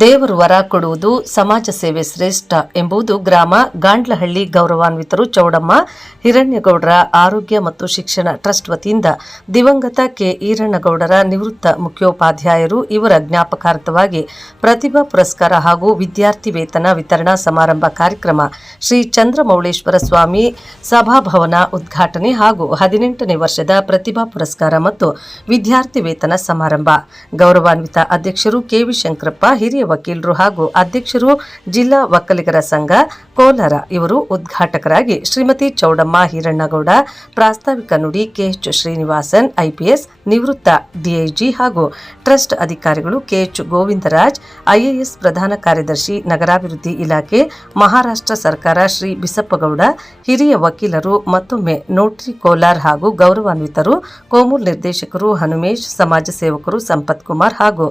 ದೇವರು ವರ ಕೊಡುವುದು ಸಮಾಜ ಸೇವೆ ಶ್ರೇಷ್ಠ ಎಂಬುದು ಗ್ರಾಮ ಗಾಂಡ್ಲಹಳ್ಳಿ ಗೌರವಾನ್ವಿತರು ಚೌಡಮ್ಮ ಹಿರಣ್ಯಗೌಡರ ಆರೋಗ್ಯ ಮತ್ತು ಶಿಕ್ಷಣ ಟ್ರಸ್ಟ್ ವತಿಯಿಂದ ದಿವಂಗತ ಕೆ ಈರಣ್ಣಗೌಡರ ನಿವೃತ್ತ ಮುಖ್ಯೋಪಾಧ್ಯಾಯರು ಇವರ ಜ್ಞಾಪಕಾರ್ಥವಾಗಿ ಪ್ರತಿಭಾ ಪುರಸ್ಕಾರ ಹಾಗೂ ವಿದ್ಯಾರ್ಥಿ ವೇತನ ವಿತರಣಾ ಸಮಾರಂಭ ಕಾರ್ಯಕ್ರಮ ಶ್ರೀ ಚಂದ್ರಮೌಳೇಶ್ವರ ಸ್ವಾಮಿ ಸಭಾಭವನ ಉದ್ಘಾಟನೆ ಹಾಗೂ ಹದಿನೆಂಟನೇ ವರ್ಷದ ಪ್ರತಿಭಾ ಪುರಸ್ಕಾರ ಮತ್ತು ವಿದ್ಯಾರ್ಥಿ ವೇತನ ಸಮಾರಂಭ. ಗೌರವಾನ್ವಿತ ಅಧ್ಯಕ್ಷರು ಕೆವಿ ಶಂಕರಪ್ಪ, ಹಿರಿಯ ವಕೀಲರು ಹಾಗೂ ಅಧ್ಯಕ್ಷರು ಜಿಲ್ಲಾ ಒಕ್ಕಲಿಗರ ಸಂಘ, ಕೋಲಾರ ಇವರು ಉದ್ಘಾಟಕರಾಗಿ ಶ್ರೀಮತಿ ಚೌಡಮ್ಮ ಹಿರಣ್ಣಗೌಡ, ಪ್ರಾಸ್ತಾವಿಕ ನುಡಿ ಕೆಎಚ್ ಶ್ರೀನಿವಾಸನ್, ಐಪಿಎಸ್ ನಿವೃತ್ತ ಡಿಐಜಿ ಹಾಗೂ ಟ್ರಸ್ಟ್ ಅಧಿಕಾರಿಗಳು ಕೆಎಚ್ ಗೋವಿಂದರಾಜ್, ಐಎಎಸ್ ಪ್ರಧಾನ ಕಾರ್ಯದರ್ಶಿ ನಗರಾಭಿವೃದ್ಧಿ ಇಲಾಖೆ, ಮಹಾರಾಷ್ಟ್ರ ಸರ್ಕಾರ ಶ್ರೀ ಬಿಸಪ್ಪಗೌಡ, ಹಿರಿಯ ವಕೀಲರು ಮತ್ತೊಮ್ಮೆ ನೋಟ್ರಿ ಕೋಲಾರ್ ಹಾಗೂ ಗೌರವಾನ್ವಿತರು ಕೋಮೂರ್ ನಿರ್ದೇಶಕರು ಹನುಮೇಶ್, ಸಮಾಜ ಸೇವಕರು ಸಂಪತ್ ಕುಮಾರ್ ಹಾಗೂ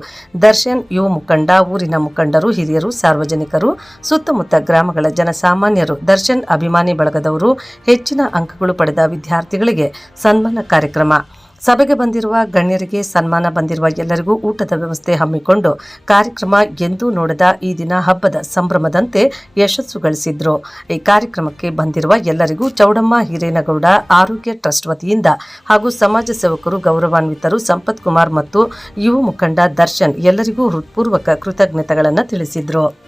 ದರ್ಶನ್ ಯುವ ಮುಖಂಡ ಊರಿನ ಮುಖಂಡರು, ಹಿರಿಯರು, ಸಾರ್ವಜನಿಕರು, ಸುತ್ತಮುತ್ತ ಗ್ರಾಮಗಳ ಜನಸಾಮಾನ್ಯರು, ದರ್ಶನ್ ಅಭಿಮಾನಿ ಬಳಗದವರು, ಹೆಚ್ಚಿನ ಅಂಕಗಳು ಪಡೆದ ವಿದ್ಯಾರ್ಥಿಗಳಿಗೆ ಸನ್ಮಾನ ಕಾರ್ಯಕ್ರಮ. ಸಭೆಗೆ ಬಂದಿರುವ ಗಣ್ಯರಿಗೆ ಸನ್ಮಾನ ಬಂದಿರುವ ಎಲ್ಲರಿಗೂ ಊಟದ ವ್ಯವಸ್ಥೆ ಹಮ್ಮಿಕೊಂಡು ಕಾರ್ಯಕ್ರಮ ಎಂದೂ ನೋಡದ ಈ ದಿನ ಹಬ್ಬದ ಸಂಭ್ರಮದಂತೆ ಯಶಸ್ಸು ಗಳಿಸಿದ್ರು. ಈ ಕಾರ್ಯಕ್ರಮಕ್ಕೆ ಬಂದಿರುವ ಎಲ್ಲರಿಗೂ ಚೌಡಮ್ಮ ಹಿರೇನಗೌಡ ಆರೋಗ್ಯ ಟ್ರಸ್ಟ್ ವತಿಯಿಂದ ಹಾಗೂ ಸಮಾಜ ಸೇವಕರು ಗೌರವಾನ್ವಿತರು ಸಂಪತ್ ಕುಮಾರ್ ಮತ್ತು ಯುವ ಮುಖಂಡ ದರ್ಶನ್ ಎಲ್ಲರಿಗೂ ಹೃತ್ಪೂರ್ವಕ ಕೃತಜ್ಞತೆಗಳನ್ನು ತಿಳಿಸಿದ್ರು.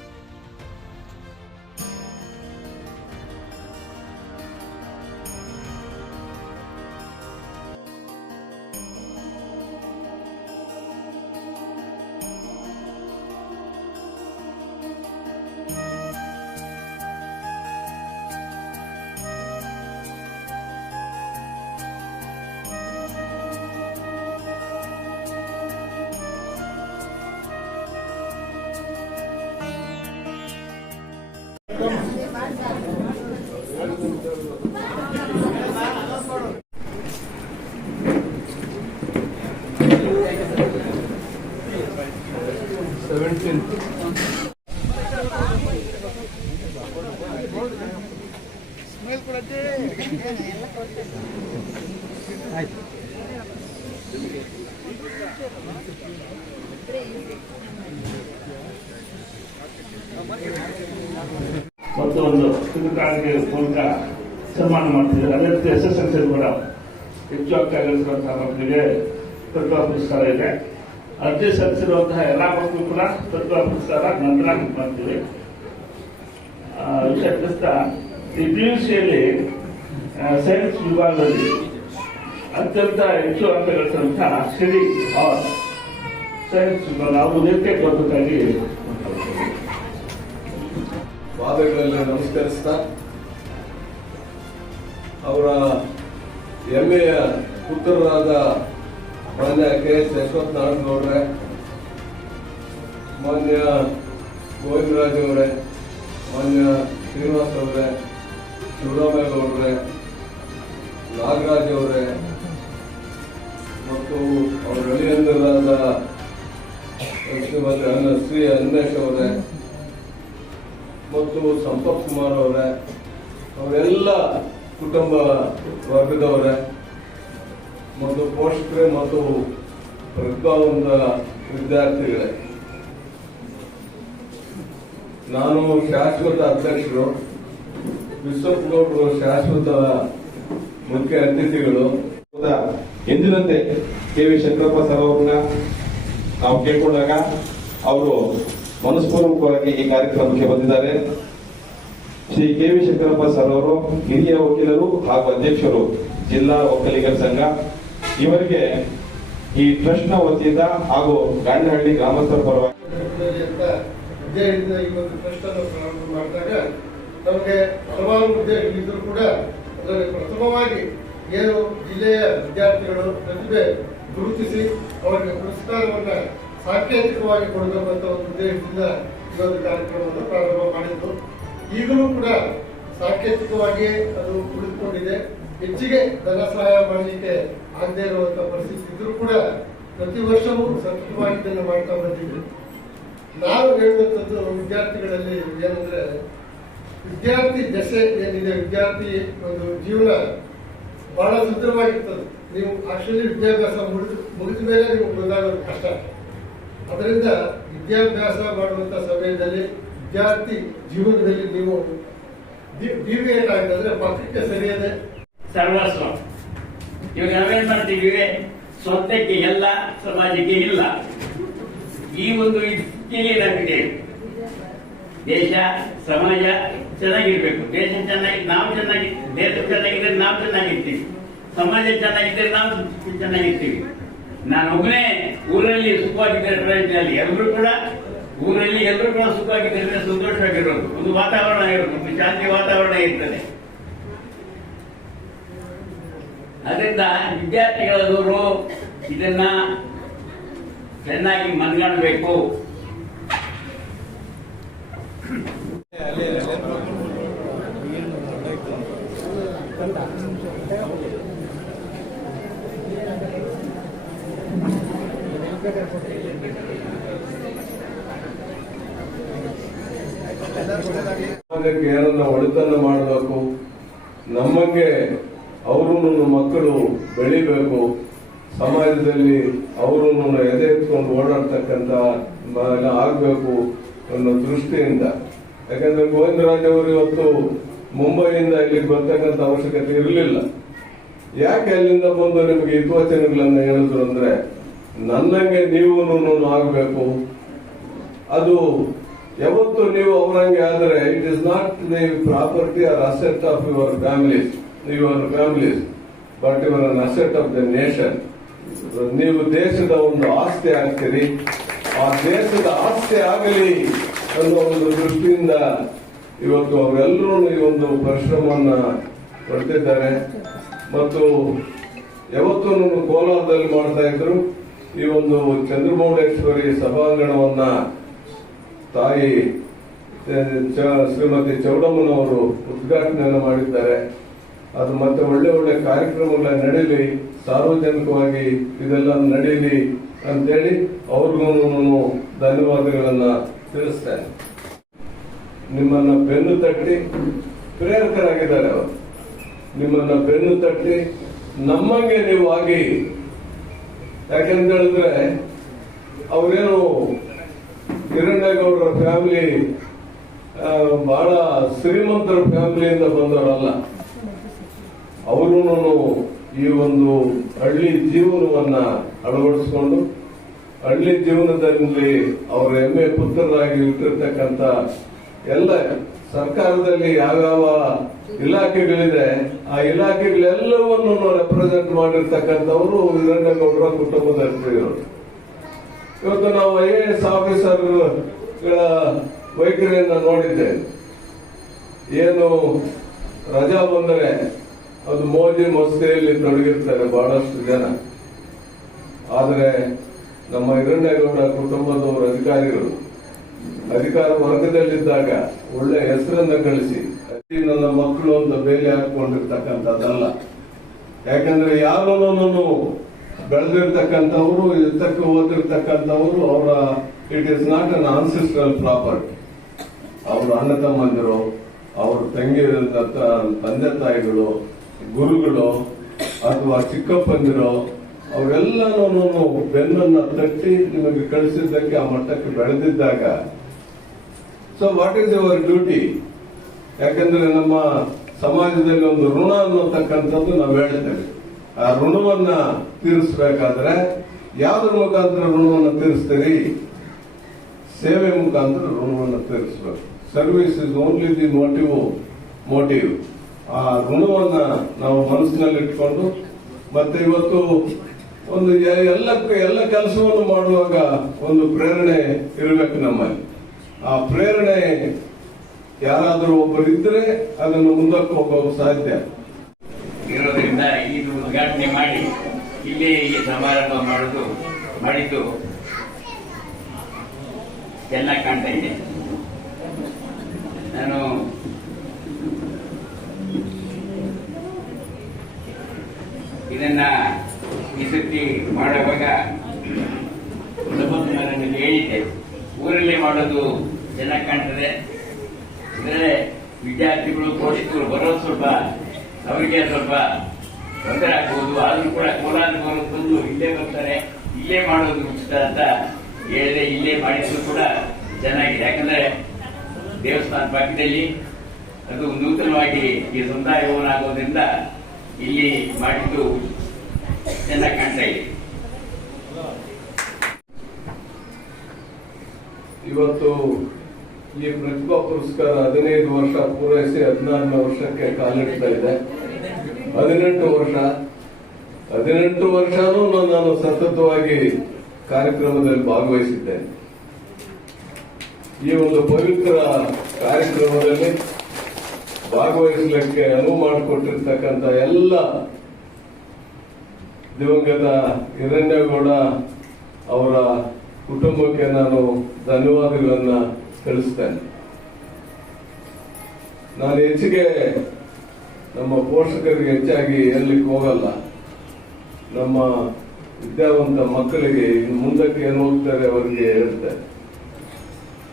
ಮಕ್ಕಳಿಗೆ ಪ್ರತಿಭಾ ಪುರಸ್ಕಾರ ಇದೆ. ಅರ್ಜಿ ಸಲ್ಲಿಸಿರುವಂತಹ ಎಲ್ಲಾ ಮಕ್ಕಳು ಕೂಡ ತತ್ವ ಪುರಸ್ಕಾರ ನಂತರ ಮಾಡ್ತೀವಿ. ವಿಷಯ ತಿಳಿಸ್ತಾ ಈ ಪಿ ಯು ಸಿಯಲ್ಲಿ ಸೈನ್ಸ್ ವಿಭಾಗದಲ್ಲಿ ಅತ್ಯಂತ ಹೆಚ್ಚು ಅಂತ ಗಳಿಸಿದಂತಹ ಶ್ರೀ ಆರ್. ಸೈನ್ಸ್ ವಿಭಾಗ ಅವರು ವೇದಿಕೆ ಕೊಡಬೇಕಾಗಿ ಪಾದಗಳಲ್ಲಿ ನಮಸ್ಕರಿಸ್ತಾ, ಅವರ ಹೆಮ್ಮೆಯ ಪುತ್ರರಾದ ಮಾನ್ಯ ಕೆ ಎಸ್ ಯಶವಂತ ನಾರಾಯಣಗೌಡ್ರೆ, ಮಾನ್ಯ ಗೋವಿಂದರಾಜ್ ಅವರೇ, ಮಾನ್ಯ ಶ್ರೀನಿವಾಸ್ ಅವರೇ, ಶಿವರಾಮೇಗೌಡ್ರೆ, ನಾಗರಾಜ್ ಅವರೇ, ಮತ್ತು ಅವರ ಅಳಿಯಂದರಾದ ಶ್ರೀ ಅನ್ವೇಶ್ ಅವರೇ, ಮತ್ತು ಸಂಪತ್ ಕುಮಾರ್ ಅವರೇ, ಅವರೆಲ್ಲ ಕುಟುಂಬ ವರ್ಗದವರೇ ಮತ್ತು ಪೋಷಕರೇ ಮತ್ತು ಪ್ರತಿಭಾವಂತ ವಿದ್ಯಾರ್ಥಿಗಳೇ. ನಾನು ಶಾಶ್ವತ ಅಧ್ಯಕ್ಷರು ವಿಶ್ವಗೌಡರು ಶಾಶ್ವತ ಮುಖ್ಯ ಅತಿಥಿಗಳು? ಎಂದಿನಂತೆ ಕೆ ವಿ ಶಂಕರಪ್ಪ ಸರ್ ಅವ್ರನ್ನ ನಾವು ಕೇಳ್ಕೊಂಡಾಗ ಅವರು ಮನಸ್ಪೂರ್ವಕವಾಗಿ ಈ ಕಾರ್ಯಕ್ರಮಕ್ಕೆ ಬಂದಿದ್ದಾರೆ. Shri K V Shankarappa sir ಅವರು ಹಿರಿಯ ವಕೀಲರು ಹಾಗೂ ಅಧ್ಯಕ್ಷರು, ಜಿಲ್ಲಾ ಒಕ್ಕಲಿಗರ ಸಂಘ. ಇವರಿಗೆ ಈ ಟ್ರಸ್ಟ್ನ ವತಿಯಿಂದ ಹಾಗೂ ಗಾಂಡಹಳ್ಳಿ ಗ್ರಾಮಸ್ಥರ ಪರವಾಗಿ ಒಂದು ಟ್ರಸ್ಟ್ ಅನ್ನು ಪ್ರಾರಂಭ ಮಾಡಿದಾಗ ನಮಗೆ ಹಲವಾರು ಹುದ್ದೆಗಳಿದ್ದರೂ ಕೂಡ ಅದರಲ್ಲಿ ಪ್ರಥಮವಾಗಿ ಏನು ಜಿಲ್ಲೆಯ ವಿದ್ಯಾರ್ಥಿಗಳು ಪ್ರತಿಭೆ ಗುರುತಿಸಿ ಅವರಿಗೆ ಪುರಸ್ಕಾರವನ್ನು ಸಾಂಕೇತಿಕವಾಗಿ ಕೊಡಬೇಕಂತ ಒಂದು ಉದ್ದೇಶದಿಂದ ಒಂದು ಕಾರ್ಯಕ್ರಮವನ್ನು ಪ್ರಾರಂಭ ಮಾಡಿದ್ದು. ಈಗಲೂ ಕೂಡ ಸಾಂಕೇತಿಕವಾಗಿ ಅದು ಉಳಿದುಕೊಂಡಿದೆ. ಹೆಚ್ಚಿಗೆ ಧನ ಸಹಾಯ ಮಾಡಲಿಕ್ಕೆ ಆಗದೆ ಇರುವಂತಹ ಪರಿಸ್ಥಿತಿ ಇದ್ರೂ ಕೂಡ ಪ್ರತಿ ವರ್ಷವೂ ಸತತವಾಗಿ ಇದನ್ನು ಮಾಡ್ತಾ ಬಂದಿದ್ವಿ ನಾವು ಹೇಳುವಂಥದ್ದು ವಿದ್ಯಾರ್ಥಿಗಳಲ್ಲಿ ಏನಂದ್ರೆ ವಿದ್ಯಾರ್ಥಿ ದಶೆ ಏನಿದೆ ವಿದ್ಯಾರ್ಥಿ ಒಂದು ಜೀವನ ಬಹಳ ಸುಂದರವಾಗಿರ್ತದೆ ನೀವು ಆಕ್ಚುಲಿ ವಿದ್ಯಾಭ್ಯಾಸ ಮುಗಿದ ಮುಗಿದ ಮೇಲೆ ನೀವು ಗೊತ್ತಾಗೋದು ಕಷ್ಟ ಅದರಿಂದ ವಿದ್ಯಾಭ್ಯಾಸ ಮಾಡುವಂತ ಸಮಯದಲ್ಲಿ ವಿದ್ಯಾರ್ಥಿ ಜೀವನದಲ್ಲಿ ನೀವು ಡಿವಿಯೇಟ್ ಅಂದ್ರೆ ಪಕ್ಕಕ್ಕೆ ಸರಿಯದೆ ಸರ್ವಸ್ವ. ಇವಾಗ ನಾವೇನ್ ಮಾಡ್ತೀವಿ? ಸ್ವಂತಕ್ಕೆ ಎಲ್ಲ, ಸಮಾಜಕ್ಕೆ ಇಲ್ಲ. ಈ ಒಂದು ನಾವಿದೆ ದೇಶ, ಸಮಾಜ ಚೆನ್ನಾಗಿರ್ಬೇಕು. ದೇಶ ಚೆನ್ನಾಗಿ, ನಾವು ಚೆನ್ನಾಗಿ ದೇಶ ಚೆನ್ನಾಗಿದ್ರೆ ನಾವು ಚೆನ್ನಾಗಿರ್ತೀವಿ. ಸಮಾಜ ಚೆನ್ನಾಗಿದ್ರೆ ನಾವು ಚೆನ್ನಾಗಿರ್ತೀವಿ. ನಾನು ಒಬ್ಬನೇ ಊರಲ್ಲಿ ಸುಖವಾಗಿದ್ದರೆ ಅಲ್ಲಿ ಎಲ್ಲರೂ ಕೂಡ ಊರಲ್ಲಿ ಎಲ್ಲರೂ ಕೂಡ ಸುಖವಾಗಿದ್ದರೆ ಸಂತೋಷವಾಗಿರೋದು ಒಂದು ವಾತಾವರಣ ಇರೋದು ಶಾಂತಿ ವಾತಾವರಣ ಇರ್ತದೆ. ಅದರಿಂದ ವಿದ್ಯಾರ್ಥಿಗಳವರು ಇದನ್ನ ಚೆನ್ನಾಗಿ ಮನಗಾಣಬೇಕು. ಕೇರಳ ಒಳಿತನ್ನು ಮಾಡಬೇಕು? ನಮ್ಮಂಗೆ ಅವರು ಮಕ್ಕಳು ಬೆಳಿಬೇಕು. ಸಮಾಜದಲ್ಲಿ ಅವರನ್ನು ಎದೆ ಎತ್ಕೊಂಡು ಓಡಾಡ್ತಕ್ಕಂತ ಆಗಬೇಕು ಅನ್ನೋ ದೃಷ್ಟಿಯಿಂದ. ಯಾಕಂದ್ರೆ ಗೋವಿಂದರಾಜ್ ಅವರು ಇವತ್ತು ಮುಂಬೈಯಿಂದ ಇಲ್ಲಿಗೆ ಬರ್ತಕ್ಕಂಥ ಅವಶ್ಯಕತೆ ಇರಲಿಲ್ಲ. ಯಾಕೆ ಅಲ್ಲಿಂದ ಬಂದು ನಿಮಗೆ ಹಿತವಚನಗಳನ್ನ ಹೇಳಿದ್ರು ಅಂದ್ರೆ, ನನ್ನಂಗೆ ನೀವು ಆಗಬೇಕು. ಅದು ಯಾವತ್ತು ನೀವು ಅವರಂಗೆ ಆದರೆ it is not the property or asset of your your families but ever an asset of the nation ನೀವು ದೇಶದ ಒಂದು ಆಸ್ತಿ ಆಗ್ತೀರಿ. ಆ ದೇಶದ ಆಸ್ತಿ ಆಗಲಿ ಅನ್ನೋ ಒಂದು ದೃಷ್ಟಿಯಿಂದ ಇವತ್ತು ಅವರೆಲ್ಲರೂ ಈ ಒಂದು ಪರಿಶ್ರಮವನ್ನ ಪಡ್ತಿದ್ದಾರೆ. ಮತ್ತು ಯಾವತ್ತೂ ಕೋಲಾರದಲ್ಲಿ ಮಾಡ್ತಾ ಇದ್ರು, ಈ ಒಂದು ಚಂದ್ರಮೌಳೇಶ್ವರಿ ಸಭಾಂಗಣವನ್ನ ತಾಯಿ ಶ್ರೀಮತಿ ಚೌಡಮ್ಮನವರು ಉದ್ಘಾಟನೆಯನ್ನು ಮಾಡಿದ್ದಾರೆ. ಅದು ಮತ್ತೆ ಒಳ್ಳೆ ಒಳ್ಳೆ ಕಾರ್ಯಕ್ರಮಗಳ ನಡೀಲಿ, ಸಾರ್ವಜನಿಕವಾಗಿ ಇದೆಲ್ಲ ನಡೀಲಿ ಅಂತೇಳಿ ಅವ್ರಿಗೂ ಧನ್ಯವಾದಗಳನ್ನ ತಿಳಿಸ್ತೇನೆ. ನಿಮ್ಮನ್ನ ಬೆನ್ನು ತಟ್ಟಿ ಪ್ರೇರಕರಾಗಿದ್ದಾರೆ ಅವರು. ನಿಮ್ಮನ್ನ ಬೆನ್ನು ತಟ್ಟಿ ನಮ್ಮಂಗೆ ನೀವು ಆಗಿ. ಯಾಕೆಂತ ಹೇಳಿದ್ರೆ, ಅವರೇನು ಕಿರಣೇಗೌಡರ ಫ್ಯಾಮಿಲಿ ಬಹಳ ಶ್ರೀಮಂತರ ಫ್ಯಾಮಿಲಿಯಿಂದ ಬಂದವರಲ್ಲ. ಅವರು ಈ ಒಂದು ಹಳ್ಳಿ ಜೀವನವನ್ನ ಅಳವಡಿಸಿಕೊಂಡು, ಹಳ್ಳಿ ಜೀವನದಲ್ಲಿ ಅವರ ಹೆಮ್ಮೆ ಪುತ್ರರಾಗಿ ಇಟ್ಟಿರ್ತಕ್ಕಂಥ ಎಲ್ಲ ಸರ್ಕಾರದಲ್ಲಿ ಯಾವ್ಯಾವ ಇಲಾಖೆಗಳಿದೆ, ಆ ಇಲಾಖೆಗಳೆಲ್ಲವನ್ನು ರೆಪ್ರೆಸೆಂಟ್ ಮಾಡಿರ್ತಕ್ಕಂಥವರು ವೀರಣ್ಣಗೌಡರ ಕುಟುಂಬದ ಹೆಸರು ಇವತ್ತು ನಾವು ಐ ಎ ಎಸ್ ಆಫೀಸರ್ ವೈಖರಿಯನ್ನ ನೋಡಿದ್ದೆ ಏನು ರಜಾ ಬಂದರೆ ಅದು ಮೋಜಿ ಮಸ್ತಿಯಲ್ಲಿ ತೊಡಗಿರ್ತಾರೆ ಬಹಳಷ್ಟು ಜನ. ಆದರೆ ನಮ್ಮ ಹಿರಣ್ಯಗೌಡ ಕುಟುಂಬದವರು ಅಧಿಕಾರಿಗಳು, ಅಧಿಕಾರ ವರ್ಗದಲ್ಲಿದ್ದಾಗ ಒಳ್ಳೆ ಹೆಸರನ್ನು ಗಳಿಸಿ ನನ್ನ ಮಕ್ಕಳು ಅಂತ ಬೇಲಿ ಹಾಕೊಂಡಿರ್ತಕ್ಕಂಥದ್ದಲ್ಲ ಯಾಕಂದ್ರೆ ಯಾರನ್ನೂ ಬೆಳೆದಿರ್ತಕ್ಕಂಥವ್ರು ಎತ್ತಕ್ಕೆ ಓದಿರ್ತಕ್ಕಂಥವ್ರು ಅವರ it is not an ancestral property ಅವರು ಅಣ್ಣ ತಮ್ಮಂದಿರು, ಅವ್ರ ತಂಗಿ ತಂದೆ ತಾಯಿಗಳು ಗುರುಗಳು ಅಥವಾ ಚಿಕ್ಕಪ್ಪಂದಿರು, ಅವರೆಲ್ಲನೂ ಬೆನ್ನನ್ನ ತಟ್ಟಿ ನಿಮಗೆ ಕಳಿಸಿದ್ದಕ್ಕೆ ಆ ಮಟ್ಟಕ್ಕೆ ಬೆಳೆದಿದ್ದಾಗ. So what is your duty ಯಾಕಂದ್ರೆ ನಮ್ಮ ಸಮಾಜದಲ್ಲಿ ಒಂದು ಋಣ ಅನ್ನತಕ್ಕಂಥದ್ದು ನಾವು ಹೇಳ್ತೇವೆ. ಆ ಋಣವನ್ನ ತೀರಿಸಬೇಕಾದ್ರೆ ಯಾವ್ದ್ರ ಮುಖಾಂತರ ಋಣವನ್ನು ತೀರಿಸ್ತೀರಿ? ಸೇವೆ ಮುಖಾಂತರ ಋಣವನ್ನು ತೀರಿಸಬೇಕು. Service is only the motive motive ಆ ಋಣವನ್ನ ನಾವು ಮನಸ್ಸಿನಲ್ಲಿ ಇಟ್ಕೊಂಡು ಮತ್ತೆ ಇವತ್ತು ಒಂದು ಎಲ್ಲ ಎಲ್ಲ ಕೆಲಸವನ್ನು ಮಾಡುವಾಗ ಒಂದು ಪ್ರೇರಣೆ ಇರಬೇಕು ನಮ್ಮಲ್ಲಿ. ಆ ಪ್ರೇರಣೆ ಯಾರಾದರೂ ಒಬ್ಬರು ಇದ್ರೆ ಅದನ್ನು ಮುಂದಕ್ಕೆ ಹೋಗೋ ಸಾಧ್ಯ. ಇರೋದ್ರಿಂದ ಇದು ಉದ್ಘಾಟನೆ ಮಾಡಿ ಇಲ್ಲಿ ಈ ಸಮಾರಂಭ ಮಾಡುದು, ಮಾಡಿದ್ದು ಚೆನ್ನಾಗಿ ಕಾಣ್ತಾ ಇದೆ ನಾನು ಇದನ್ನ ಈ ಸತಿ ಮಾಡುವಾಗ ನನಗೆ ಹೇಳಿದ್ದೆ ಊರಲ್ಲೇ ಮಾಡೋದು ಚೆನ್ನಾಗಿ ಕಾಣ್ತದೆ ಅಂದ್ರೆ ವಿದ್ಯಾರ್ಥಿಗಳು ಪೋಷಕರು ಬರೋದು ಸ್ವಲ್ಪ ಅವರಿಗೆ ಸ್ವಲ್ಪ ತೊಂದರೆ ಆಗ್ಬೋದು ಆದ್ರೂ ಕೂಡ ಕೋಲಾರ ಬರೋದು ಬಂದು ಇಲ್ಲೇ ಬರ್ತಾರೆ ಇಲ್ಲೇ ಮಾಡೋದು ಉಚಿತ ಅಂತ ಹೇಳಿದ್ರೆ ಇಲ್ಲೇ ಮಾಡಿದ್ರು ಕೂಡ ಚೆನ್ನಾಗಿದೆ ಯಾಕಂದ್ರೆ ದೇವಸ್ಥಾನ ಅದು ನೂತನವಾಗಿ ಈ ಸಮುದಾಯ ಇಲ್ಲಿ ಮಾಡಿದ್ದು ಎಲ್ಲ ಕಾಣ್ತಾ ಇದೆ. ಇವತ್ತು ಈ ಪ್ರತಿಭಾ ಪುರಸ್ಕಾರ ಹದಿನೈದು ವರ್ಷ ಪೂರೈಸಿ ಹದಿನಾರನೇ ವರ್ಷಕ್ಕೆ ಕಾಲಿಡ್ತಾ ಇದೆ. ಹದಿನೆಂಟು ವರ್ಷ. ಹದಿನೆಂಟು ವರ್ಷನೂ ನಾನು ಸತತವಾಗಿ ಕಾರ್ಯಕ್ರಮದಲ್ಲಿ ಭಾಗವಹಿಸಿದ್ದೇನೆ. ಈ ಒಂದು ಪವಿತ್ರ ಕಾರ್ಯಕ್ರಮದಲ್ಲಿ ಭಾಗವಹಿಸಲಿಕ್ಕೆ ಅನುವು ಮಾಡಿಕೊಟ್ಟಿರ್ತಕ್ಕಂಥ ಎಲ್ಲ ದಿವಂಗತ ಹಿರಣ್ಯಗೌಡ ಅವರ ಕುಟುಂಬಕ್ಕೆ ನಾನು ಧನ್ಯವಾದಗಳನ್ನು ತಿಳಿಸ್ತೇನೆ. ನಾನು ಹೆಚ್ಚಿಗೆ ನಮ್ಮ ಪೋಷಕರಿಗೆ ಹೆಚ್ಚಾಗಿ ಹೇಳಲಿಕ್ಕೆ ಹೋಗಲ್ಲ. ನಮ್ಮ ವಿದ್ಯಾವಂತ ಮಕ್ಕಳಿಗೆ ಮುಂದಕ್ಕೆ ಏನು ಹೋಗ್ತಾರೆ ಅವರಿಗೆ ಹೇಳ್ತೇನೆ.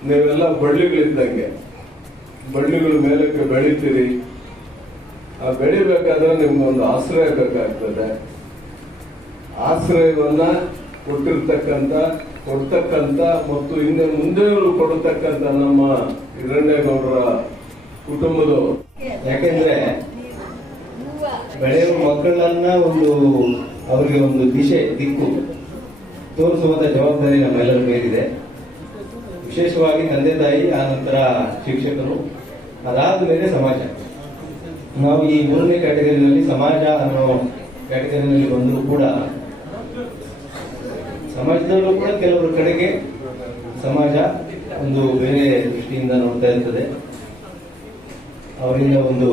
ನೀವೆಲ್ಲ ಬಳ್ಳಿಗಳಿದ್ದಂಗೆ. ಬಳ್ಳಿಗಳು ಮೇಲಕ್ಕೆ ಬೆಳಿತೀರಿ. ಆ ಬೆಳಿಬೇಕಾದ್ರೆ ನಿಮ್ಗೊಂದು ಆಶ್ರಯ ಬೇಕಾಗ್ತದೆ. ಆಶ್ರಯವನ್ನ ಕೊಟ್ಟಿರ್ತಕ್ಕಂಥ, ಕೊಡ್ತಕ್ಕಂಥ ಮತ್ತು ಇನ್ನು ಮುಂದೆಯವರು ಕೊಡತಕ್ಕಂಥ ನಮ್ಮ ಹಿರಣ್ಯಗೌಡರ ಕುಟುಂಬದವರು. ಯಾಕೆಂದ್ರೆ ಬೆಳೆಯುವ ಮಕ್ಕಳನ್ನ ಒಂದು ಅವರಿಗೆ ಒಂದು ದಿಶೆ, ದಿಕ್ಕು ತೋರಿಸುವಂತ ಜವಾಬ್ದಾರಿ ನಮ್ಮೆಲ್ಲರ ಮೇಲಿದೆ. ವಿಶೇಷವಾಗಿ ತಂದೆ ತಾಯಿ, ಆ ನಂತರ ಶಿಕ್ಷಕರು. ಅದಾದ ಮೇಲೆ ಸಮಾಜ. ನಾವು ಈ ಮೂರನೇ ಕ್ಯಾಟಗರಿನಲ್ಲಿ ಸಮಾಜ ಅನ್ನೋ ಕ್ಯಾಟಗರಿನಲ್ಲಿ ಬಂದರೂ ಕೂಡ ಸಮಾಜದಲ್ಲೂ ಕೂಡ ಕೆಲವರ ಕಡೆಗೆ ಸಮಾಜ ಒಂದು ಬೇರೆ ದೃಷ್ಟಿಯಿಂದ ನೋಡ್ತಾ ಇರ್ತದೆ. ಅವರಿಂದ ಒಂದು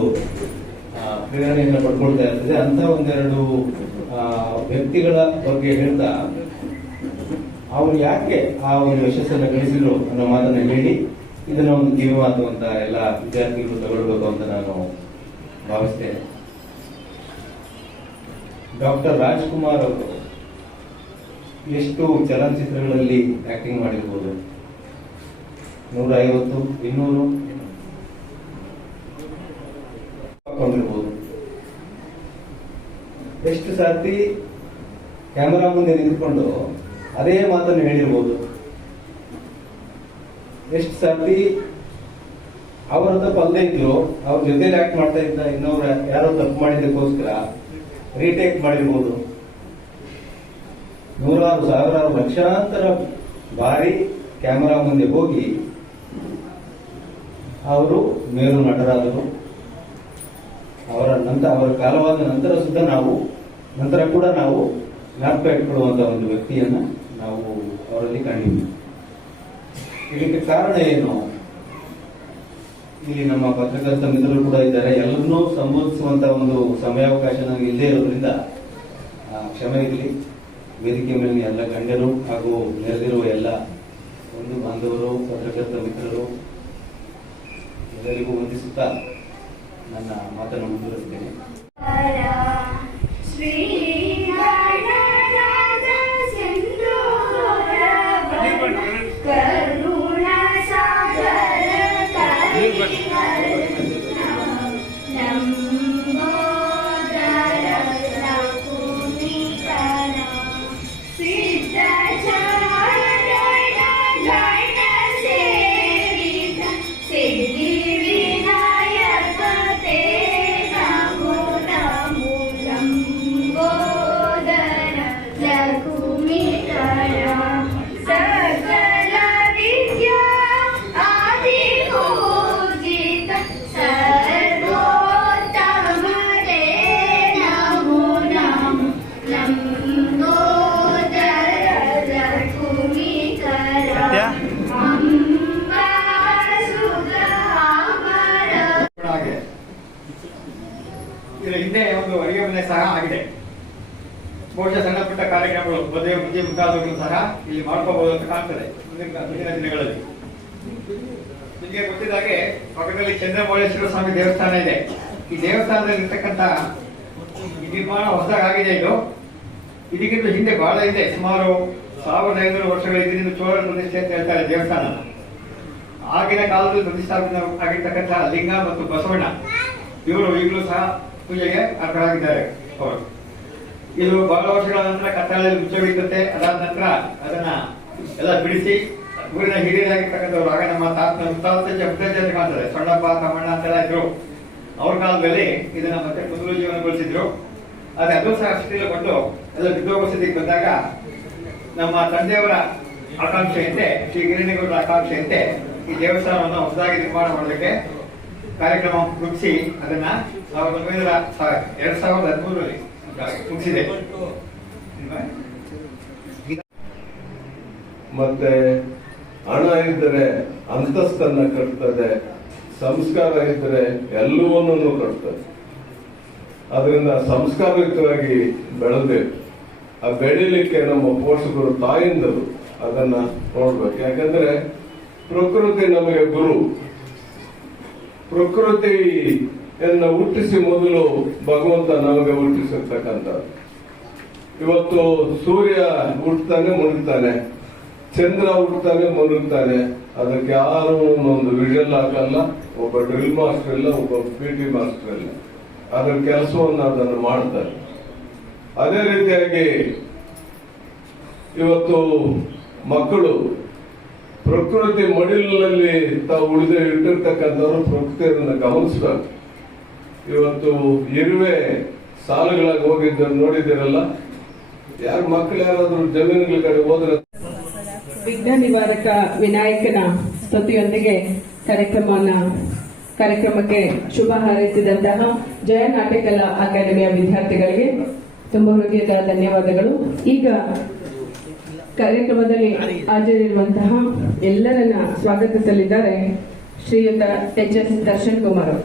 ಪ್ರೇರಣೆಯನ್ನು ಪಡ್ಕೊಳ್ತಾ ಇರ್ತದೆ. ಅಂತ ಒಂದೆರಡು ವ್ಯಕ್ತಿಗಳ ಬಗ್ಗೆ ಹೇಳ್ತಾ ಅವರು ಯಾಕೆ ಆ ಒಂದು ಯಶಸ್ಸನ್ನು ಗಳಿಸಿದ್ರು ಅನ್ನೋ ಮಾತನ್ನು ಹೇಳಿ ಇದನ್ನ ಒಂದು ಮಾತು ಅಂತ ಎಲ್ಲ ವಿದ್ಯಾರ್ಥಿಗಳು ತಗೊಳ್ಬೇಕು ಅಂತ ನಾನು ಭಾವಿಸ್ತೇನೆ. ಡಾಕ್ಟರ್ ರಾಜ್ಕುಮಾರ್ ಅವರು ಎಷ್ಟು ಚಲನಚಿತ್ರಗಳಲ್ಲಿ ಆಕ್ಟಿಂಗ್ ಮಾಡಿರ್ಬೋದು? ನೂರ ಐವತ್ತು ಇನ್ನೂರು ಎಷ್ಟು ಸರ್ತಿ ಕ್ಯಾಮರಾ ಮುಂದೆ ನಿಂತ್ಕೊಂಡು ಅದೇ ಮಾತನ್ನು ಹೇಳಿರ್ಬೋದು. ಎಷ್ಟು ಸರ್ತಿ ಅವ್ರ ತಪ್ಪು ಅಲ್ಲದೆ ಇದ್ರು ಅವ್ರ ಜೊತೆಲಿ ಆಕ್ಟ್ ಮಾಡ್ತಾ ಇದ್ದ ಇನ್ನೊಬ್ರು ಯಾರೋ ತಪ್ಪು ಮಾಡಿದ್ದಕ್ಕೋಸ್ಕರ ರೀಟೇಕ್ ಮಾಡಿರ್ಬೋದು. ನೂರಾರು ಸಾವಿರಾರು ಲಕ್ಷಾಂತರ ಬಾರಿ ಕ್ಯಾಮರಾ ಮುಂದೆ ಹೋಗಿ ಅವರು ಮೇರು ನಟರಾದರು. ಅವರ ನಂತರ ಅವರ ಕಾಲವಾದ ನಂತರ ಸುತ್ತ ನಾವು, ನಂತರ ಕೂಡ ನಾವು ನಾಟಕ ಇಟ್ಕೊಳ್ಳುವಂತ ಒಂದು ವ್ಯಕ್ತಿಯನ್ನ ನಾವು ಅವರಲ್ಲಿ ಕಂಡಿದ್ವಿ ಇದಕ್ಕೆ ಕಾರಣ ಏನು? ಇಲ್ಲಿ ನಮ್ಮ ಪತ್ರಕರ್ತ ಮಿತ್ರರು ಕೂಡ ಇದ್ದಾರೆ. ಎಲ್ಲರನ್ನೂ ಸಂಬೋಧಿಸುವಂತ ಒಂದು ಸಮಯಾವಕಾಶ ನನಗೆ ಇಲ್ಲದೆ ಇರೋದ್ರಿಂದ ಕ್ಷಮೆ ಇರಲಿ. ವೇದಿಕೆ ಮೇಲೆ ಎಲ್ಲ ಗಣ್ಯರು ಹಾಗೂ ನೆರೆದಿರುವ ಎಲ್ಲ ಒಂದು ಬಾಂಧವರು, ಪತ್ರಕರ್ತ ಮಿತ್ರರು, ಎಲ್ಲರಿಗೂ ವಂದಿಸುತ್ತಾ ನನ್ನ ಮಾತನ್ನು ಮುಂದುವರಿಸ್ತೇನೆ ಬಹುಶಃ ಸಣ್ಣ ಪುಟ್ಟ ಕಾರ್ಯಕ್ರಮಗಳು ಮದುವೆ ಮುಂಚೆ ಮುಂತಾದವುಗಳು ಸಹ ಇಲ್ಲಿ ಮಾಡ್ಕೋಬಹುದು ಅಂತ ಕಾಣ್ತದೆ ಮುಂದಿನ ದಿನಗಳಲ್ಲಿ. ನಿಮಗೆ ಗೊತ್ತಿದ್ದ ಹಾಗೆ ಪಕ್ಕದಲ್ಲಿ ಚಂದ್ರಮೌಳೇಶ್ವರ ಸ್ವಾಮಿ ದೇವಸ್ಥಾನ ಇದೆ. ಈ ದೇವಸ್ಥಾನದಲ್ಲಿ ಇರ್ತಕ್ಕಂಥ ಈ ನಿರ್ಮಾಣ ಹೊಸದಾಗಿದೆ ಇದು. ಇದಕ್ಕಿಂತ ಹಿಂದೆ ಬಹಳ ಇದೆ. ಸುಮಾರು ಸಾವಿರದ ಐನೂರು ವರ್ಷಗಳ ಇದರಿಂದ ಚೋಳ ಪ್ರತಿಷ್ಠೆ ಅಂತ ಹೇಳ್ತಾರೆ ದೇವಸ್ಥಾನ. ಆಗಿನ ಕಾಲದಲ್ಲಿ ಪ್ರತಿಷ್ಠಾಪನೆ ಆಗಿರ್ತಕ್ಕಂಥ ಲಿಂಗ ಮತ್ತು ಬಸವಣ್ಣ. ಇವರು ಈಗಲೂ ಸಹ ಪೂಜೆಗೆ ಅರ್ಹರಾಗಿದ್ದಾರೆ ಅವರು. ಇದು ಬಹಳ ವರ್ಷಗಳ ನಂತರ ಕತ್ತಲೆಯಲ್ಲಿ ಮುಚ್ಚೋಗಿರ್ತತೆ ಅದಾದ ನಂತರ ಅದನ್ನ ಎಲ್ಲ ಬಿಡಿಸಿ, ಊರಿನ ಹಿರಿಯರಾಗಿರ್ತಕ್ಕಂಥವ್ರು, ಆಗ ನಮ್ಮ ತಾತ ಮುತ್ತಾತ ಅಂತ ಕಾಣ್ತದೆ ಸಣ್ಣಪ್ಪ, ತಮ್ಮಣ್ಣ ಅಂತೆಲ್ಲ ಇದ್ರು. ಅವ್ರ ಕಾಲದಲ್ಲಿ ಇದನ್ನ ಮತ್ತೆ ಪುನರುಜ್ಜೀವನಗೊಳಿಸಿದ್ರು ಅದೇ ಅದು ಸಹ ಶಿಥಿಲಗೊಂಡು ಎಲ್ಲ ಬಿದ್ದೋಗೋ ಸ್ಥಿತಿಗೆ ಬಂದಾಗ ನಮ್ಮ ತಂದೆಯವರ ಆಕಾಂಕ್ಷೆಯಂತೆ, ಶ್ರೀ ಗಿರಿನಿಗೌಡರ ಆಕಾಂಕ್ಷೆಯಂತೆ ಈ ದೇವಸ್ಥಾನವನ್ನು ಹೊಸದಾಗಿ ನಿರ್ಮಾಣ ಮಾಡಲಿಕ್ಕೆ ಕಾರ್ಯಕ್ರಮ ರೂಪಿಸಿ ಅದನ್ನ ಸಾವಿರದ ಒಂಬೈನೂರ ಎರಡ್ ಸಾವಿರದ ಹದಿಮೂರರಲ್ಲಿ ಮತ್ತೆ ಹಣ ಇದ್ದರೆ ಅಂತಸ್ತನ್ನ ಕಟ್ತದೆ, ಸಂಸ್ಕಾರ ಇದ್ದರೆ ಎಲ್ಲವನ್ನೂ ಕಟ್ತದೆ. ಅದರಿಂದ ಸಂಸ್ಕಾರಯುತವಾಗಿ ಬೆಳೆದೇವೆ ಆ ಬೆಳಿಲಿಕ್ಕೆ ನಮ್ಮ ಪೋಷಕರು ತಾಯಿಂದರು ಅದನ್ನ ನೋಡ್ಬೇಕು. ಯಾಕಂದ್ರೆ ಪ್ರಕೃತಿ ನಮಗೆ ಗುರು. ಪ್ರಕೃತಿಯನ್ನ ಹುಟ್ಟಿಸಿ ಮೊದಲು ಭಗವಂತ ನಮಗೆ ಹುಟ್ಟಿಸಿರ್ತಕ್ಕಂಥ ಇವತ್ತು ಸೂರ್ಯ ಹುಟ್ಟುತ್ತಾನೆ, ಮುಳುಗ್ತಾನೆ. ಚಂದ್ರ ಹುಟ್ಟುತ್ತಾನೆ, ಮುಳುಗ್ತಾನೆ. ಅದಕ್ಕೆ ಯಾರು ಒಂದು ವಿಷಲ್ ಹಾಕಲ್ಲ, ಒಬ್ಬ ಡ್ರಿಲ್ ಮಾಸ್ಟರ್ ಇಲ್ಲ, ಒಬ್ಬ ಪಿ ಟಿ ಮಾಸ್ಟರ್ ಇಲ್ಲ. ಅದರ ಕೆಲಸವನ್ನು ಅದನ್ನು ಮಾಡ್ತಾರೆ. ಅದೇ ರೀತಿಯಾಗಿ ಇವತ್ತು ಮಕ್ಕಳು ಪ್ರಕೃತಿ ಮಡಿಲಿನಲ್ಲಿ ತಾವು ಉಳಿದ ಇಟ್ಟಿರ್ತಕ್ಕಂಥವ್ರು ಪ್ರಕೃತಿಯನ್ನು ಗಮನಿಸಬೇಕು. ಇವತ್ತು ಇರುವೆ ಸಾಲುಗಳಾಗಿ ಹೋಗಿದ್ದನ್ನು ನೋಡಿದ್ದೀರಲ್ಲ? ಯಾರು ಮಕ್ಕಳು ಯಾರಾದ್ರೂ ಜಮೀನುಗಳ ಕಡೆ ಹೋದ್ರೆ? ವಿಘ್ನ ನಿವಾರಕ ವಿನಾಯಕನ ಸ್ತುತಿಯೊಂದಿಗೆ ಕಾರ್ಯಕ್ರಮವನ್ನ, ಕಾರ್ಯಕ್ರಮಕ್ಕೆ ಶುಭ ಹಾರೈಸಿದಂತಹ ಜಯ ನಾಟ್ಯಕಲಾ ಅಕಾಡೆಮಿಯ ವಿದ್ಯಾರ್ಥಿಗಳಿಗೆ ತುಂಬ ಹೃದಯದ ಧನ್ಯವಾದಗಳು. ಈಗ ಕಾರ್ಯಕ್ರಮದಲ್ಲಿ ಹಾಜರಿರುವಂತಹ ಎಲ್ಲರನ್ನ ಸ್ವಾಗತಿಸಲಿದ್ದಾರೆ ಶ್ರೀಯುತ ಎಚ್ ಎಸ್ ದರ್ಶನ್ ಕುಮಾರ್ ಅವರು.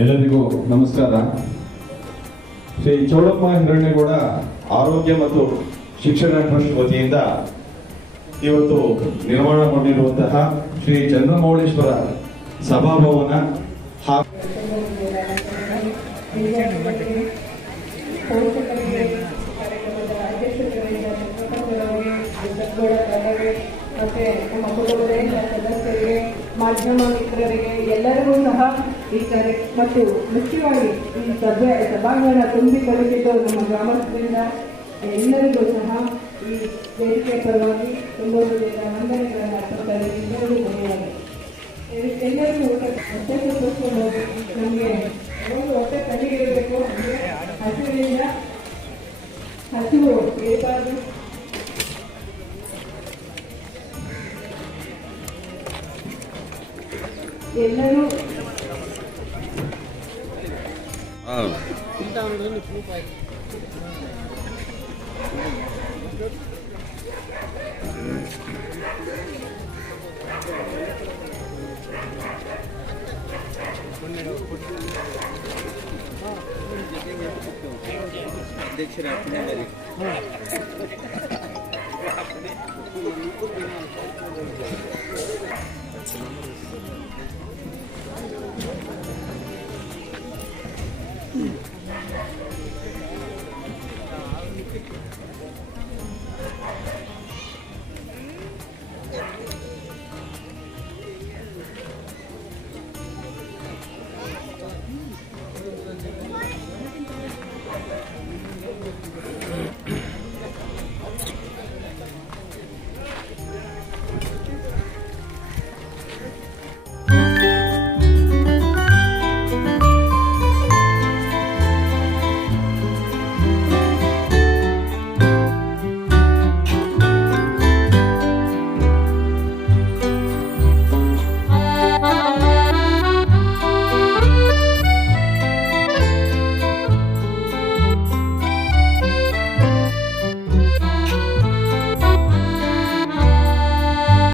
ಎಲ್ಲರಿಗೂ ನಮಸ್ಕಾರ. ಶ್ರೀ ಚೌಡಮ್ಮ ಹಿರಣ್ಯಗೌಡ ಆರೋಗ್ಯ ಮತ್ತು ಶಿಕ್ಷಣ ಟ್ರಸ್ಟ್ ವತಿಯಿಂದ ಇವತ್ತು ನಿರ್ಮಾಣಗೊಂಡಿರುವಂತಹ ಶ್ರೀ ಚಂದ್ರಮೌಳೇಶ್ವರ ಸಭಾಭವನ ಹಾಗೂ ಮತ್ತೆ ನಮ್ಮ ಕುಟುಂಬದ ಸದಸ್ಯರಿಗೆ, ಮಾಧ್ಯಮ ಮಿತ್ರರಿಗೆ ಎಲ್ಲರಿಗೂ ಸಹ ಕಾರ್ಯ ಮತ್ತು ಮುಖ್ಯವಾಗಿ ಈ ಸಭೆ, ಸಭಾಂಗಣ ತುಂಬಿಕೊಳ್ಳುತ್ತಿದ್ದು ನಮ್ಮ ಗ್ರಾಮಸ್ಥರಿಂದ ಎಲ್ಲರಿಗೂ ಸಹ ಈ ವೇದಿಕೆ ಪರವಾಗಿ ತುಂಬ ಹೃದಯದ ವಂದನೆಗಳನ್ನು ಎಲ್ಲರಿಗೂ ಧನ್ಯವಾದ ಎಲ್- ಎಲ್ಲರಿಗೂ अध्यक्ष